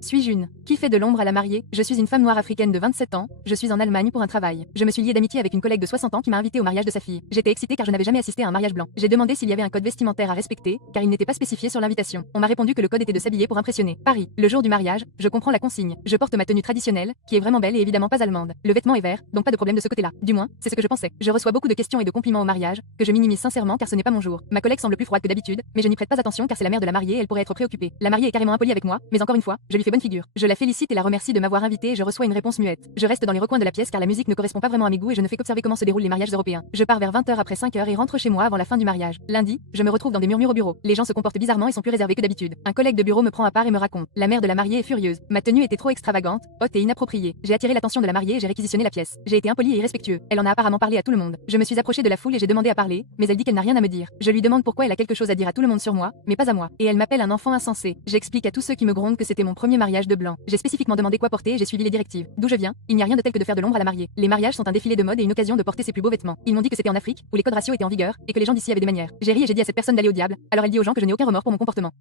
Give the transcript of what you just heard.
Suis-je une qui fait de l'ombre à la mariée? Je suis une femme noire africaine de 27 ans, je suis en Allemagne pour un travail. Je me suis liée d'amitié avec une collègue de 60 ans qui m'a invitée au mariage de sa fille. J'étais excitée car je n'avais jamais assisté à un mariage blanc. J'ai demandé s'il y avait un code vestimentaire à respecter, car il n'était pas spécifié sur l'invitation. On m'a répondu que le code était de s'habiller pour impressionner. Paris, le jour du mariage, je comprends la consigne. Je porte ma tenue traditionnelle, qui est vraiment belle et évidemment pas allemande. Le vêtement est vert, donc pas de problème de ce côté-là. Du moins, c'est ce que je pensais. Je reçois beaucoup de questions et de compliments au mariage, que je minimise sincèrement car ce n'est pas mon jour. Ma collègue semble plus froide que d'habitude, mais je n'y prête pas attention car c'est la mère de la mariée, elle pourrait être préoccupée. La mariée est carrément impolie avec moi, mais encore une fois, je lui fais bonne figure. Je la félicite et la remercie de m'avoir invitée et je reçois une réponse muette. Je reste dans les recoins de la pièce car la musique ne correspond pas vraiment à mes goûts et je ne fais qu'observer comment se déroulent les mariages européens. Je pars vers 20h après 5h et rentre chez moi avant la fin du mariage. Lundi, je me retrouve dans des murmures au bureau. Les gens se comportent bizarrement et sont plus réservés que d'habitude. Un collègue de bureau me prend à part et me raconte. La mère de la mariée est furieuse. Ma tenue était trop extravagante, haute et inappropriée. J'ai attiré l'attention de la mariée et j'ai réquisitionné la pièce. J'ai été impoli et irrespectueux. Elle en a apparemment parlé à tout le monde. Je me suis approché de la foule et j'ai demandé à parler, mais elle dit qu'elle n'a rien à me dire. Je lui demande pourquoi elle a quelque chose à dire à tout le monde sur moi, mais pas à moi. Et elle m'appelle un enfant insensé. J'explique à tous ceux qui me grondent que c'était mon premier mariage de blanc. J'ai spécifiquement demandé quoi porter et j'ai suivi les directives. D'où je viens, il n'y a rien de tel que de faire de l'ombre à la mariée. Les mariages sont un défilé de mode et une occasion de porter ses plus beaux vêtements. Ils m'ont dit que c'était en Afrique, où les codes raciaux étaient en vigueur, et que les gens d'ici avaient des manières. J'ai ri et j'ai dit à cette personne d'aller au diable, alors elle dit aux gens que je n'ai aucun remords pour mon comportement.